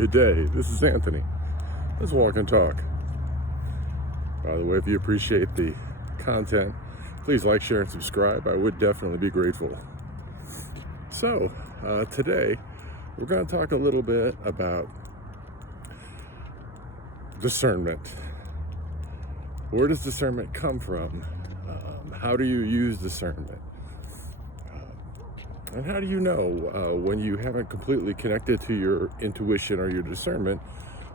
Good day. This is Anthony. Let's walk and talk. By the way, if you appreciate the content, please like, share, and subscribe. I would definitely be grateful. So, today we're going to talk a little bit about discernment. Where does discernment come from? How do you use discernment? And how do you know when you haven't completely connected to your intuition or your discernment,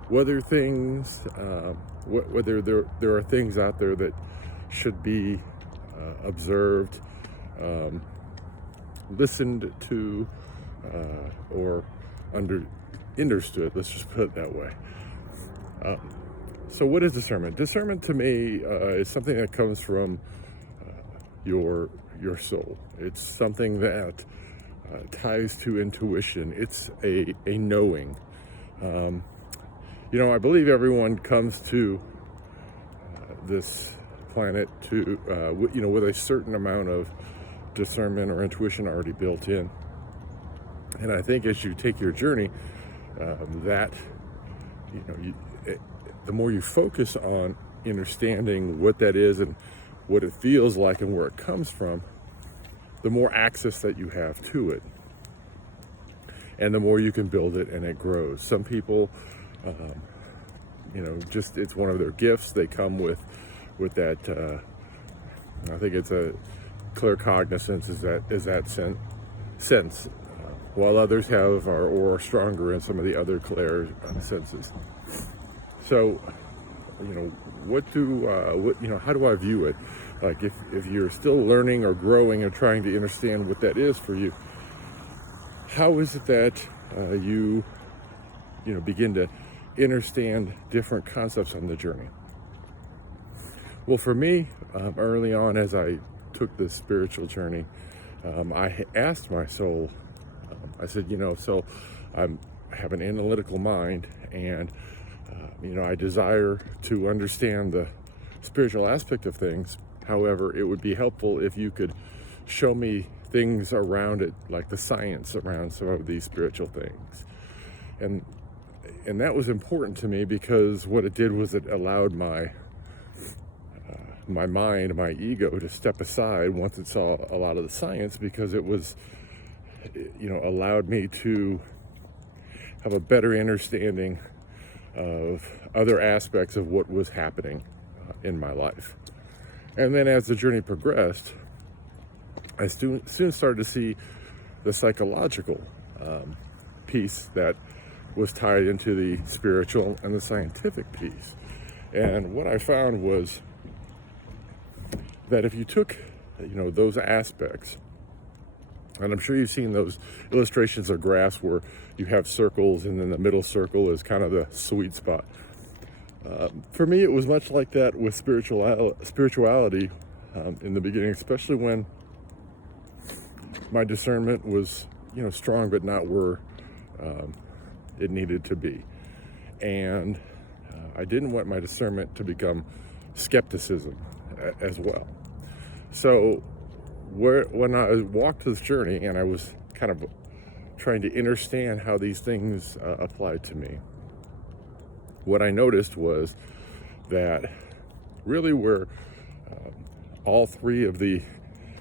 whether things, whether there are things out there that should be observed, listened to, or understood? Let's just put it that way. So what is discernment? Discernment to me is something that comes from your soul. It's something that ties to intuition. It's a knowing. I believe everyone comes to this planet to with a certain amount of discernment or intuition already built in. And I think as you take your journey, the more you focus on understanding what that is and what it feels like and where it comes from, the more access that you have to it, and the more you can build it and it grows. Some people, just it's one of their gifts. They come with that. I think it's a clear cognizance. Is that sense? While others have or are stronger in some of the other clear senses. So, how do I view it? Like if you're still learning or growing or trying to understand what that is for you, how is it that you begin to understand different concepts on the journey? Well, for me, early on as I took this spiritual journey, I asked my soul, I said, so I have an analytical mind, and I desire to understand the spiritual aspect of things. However, it would be helpful if you could show me things around it, like the science around some of these spiritual things. And that was important to me, because what it did was it allowed my mind, my ego, to step aside once it saw a lot of the science, because it was, allowed me to have a better understanding of other aspects of what was happening in my life. And then as the journey progressed, I soon started to see the psychological piece that was tied into the spiritual and the scientific piece. And what I found was that if you took, those aspects, and I'm sure you've seen those illustrations or graphs where you have circles and then the middle circle is kind of the sweet spot. For me, it was much like that with spirituality in the beginning, especially when my discernment was, strong, but not where it needed to be. And I didn't want my discernment to become skepticism as well. So when I walked this journey and I was kind of trying to understand how these things applied to me, what I noticed was that really where all three of the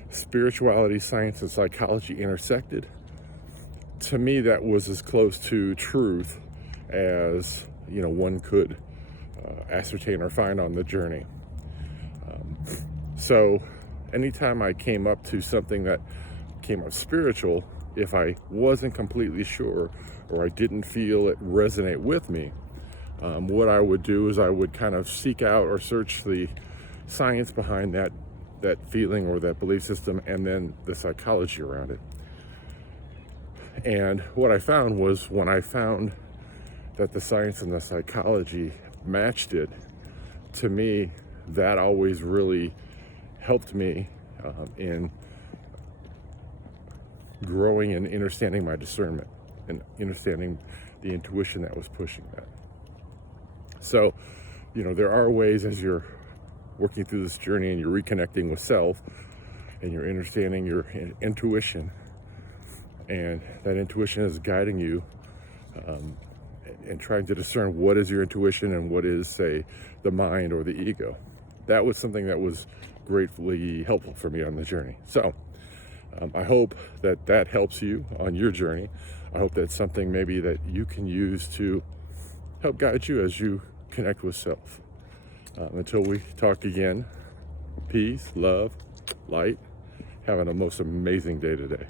spirituality, science, and psychology intersected, to me that was as close to truth as one could ascertain or find on the journey. So anytime I came up to something that came up spiritual, if I wasn't completely sure or I didn't feel it resonate with me, what I would do is I would kind of seek out or search the science behind that feeling or that belief system, and then the psychology around it. And what I found was, when I found that the science and the psychology matched it, to me, that always really helped me in growing and understanding my discernment and understanding the intuition that was pushing that. So, there are ways as you're working through this journey and you're reconnecting with self and you're understanding your intuition, and that intuition is guiding you and trying to discern what is your intuition and what is, say, the mind or the ego. That was something that was gratefully helpful for me on the journey. So I hope that that helps you on your journey. I hope that's something maybe that you can use to help guide you as you connect with self. Until we talk again, peace, love, light. Having a most amazing day today.